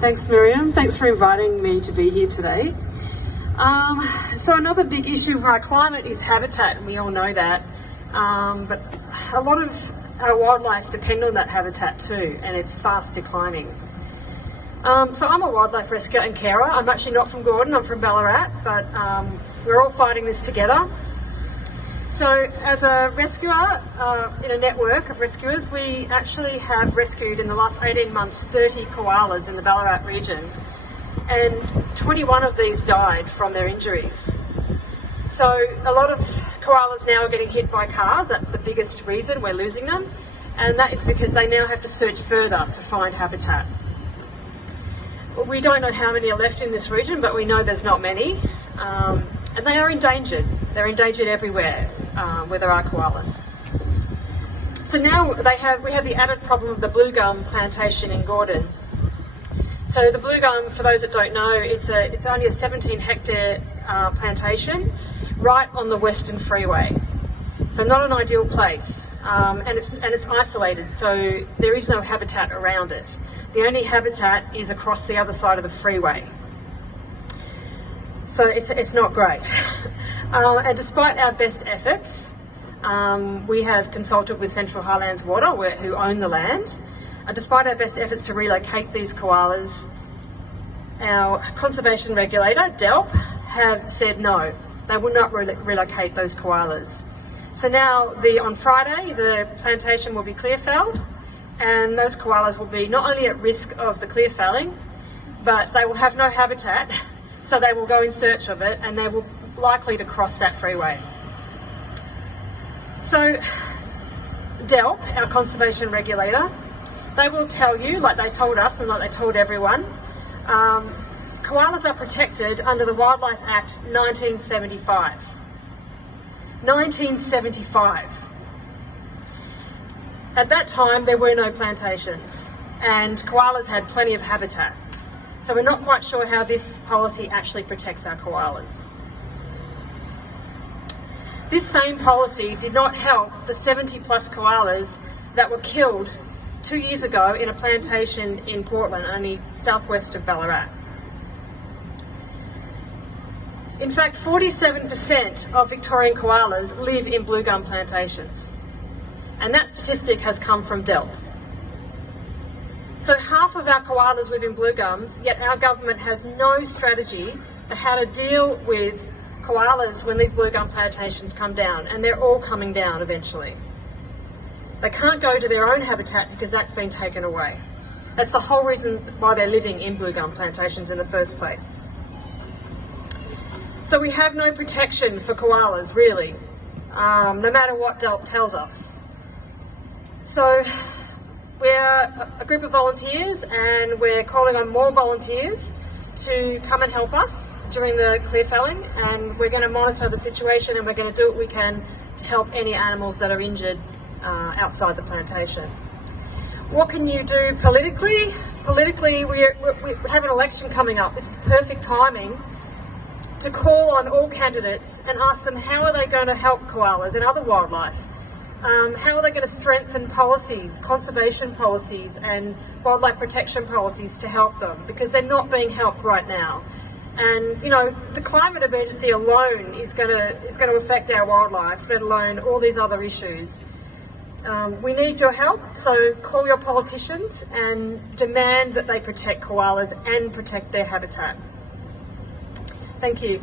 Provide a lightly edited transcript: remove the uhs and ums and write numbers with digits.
Thanks, Miriam. Thanks for inviting me to be here today. So another big issue of our climate is habitat, and we all know that. But a lot of our wildlife depend on that habitat too, and it's fast declining. So I'm a wildlife rescuer and carer. I'm actually not from Gordon, I'm from Ballarat, but we're all fighting this together. So as a rescuer in a network of rescuers, we actually have rescued in the last 18 months 30 koalas in the Ballarat region, and 21 of these died from their injuries. So a lot of koalas now are getting hit by cars. That's the biggest reason we're losing them, and that is because they now have to search further to find habitat. We don't know how many are left in this region, but we know there's not many, and they are endangered. They're endangered everywhere where there are koalas. So now we have the added problem of the blue gum plantation in Gordon. So the blue gum, for those that don't know, it's only a 17 hectare plantation right on the Western Freeway. So not an ideal place, and it's isolated, so there is no habitat around it. The only habitat is across the other side of the freeway. So it's not great. And despite our best efforts, we have consulted with Central Highlands Water, who own the land. Despite our best efforts to relocate these koalas, our conservation regulator, DELWP, have said no, they will not relocate those koalas. So now on Friday, the plantation will be clear-felled, and those koalas will be not only at risk of the clear felling, but they will have no habitat, so they will go in search of it, and they will likely to cross that freeway. So DELWP, our conservation regulator, they will tell you, like they told us and like they told everyone, koalas are protected under the Wildlife Act 1975. 1975. At that time, there were no plantations, and koalas had plenty of habitat. So we're not quite sure how this policy actually protects our koalas. This same policy did not help the 70 plus koalas that were killed 2 years ago in a plantation in Portland, only southwest of Ballarat. In fact, 47% of Victorian koalas live in blue gum plantations, and that statistic has come from DELWP. So half of our koalas live in blue gums, yet our government has no strategy for how to deal with koalas when these blue gum plantations come down, and they're all coming down eventually. They can't go to their own habitat because that's been taken away. That's the whole reason why they're living in blue gum plantations in the first place. So we have no protection for koalas, really, no matter what DELWP tells us. So we're a group of volunteers, and we're calling on more volunteers to come and help us during the clear felling, and we're going to monitor the situation, and we're going to do what we can to help any animals that are injured outside the plantation. What can you do politically? Politically, we have an election coming up. This is perfect timing to call on all candidates and ask them how are they going to help koalas and other wildlife. How are they going to strengthen policies, conservation policies and wildlife protection policies to help them, because they're not being helped right now. And you know, the climate emergency alone is going to affect our wildlife, let alone all these other issues. We need your help, so call your politicians and demand that they protect koalas and protect their habitat. Thank you.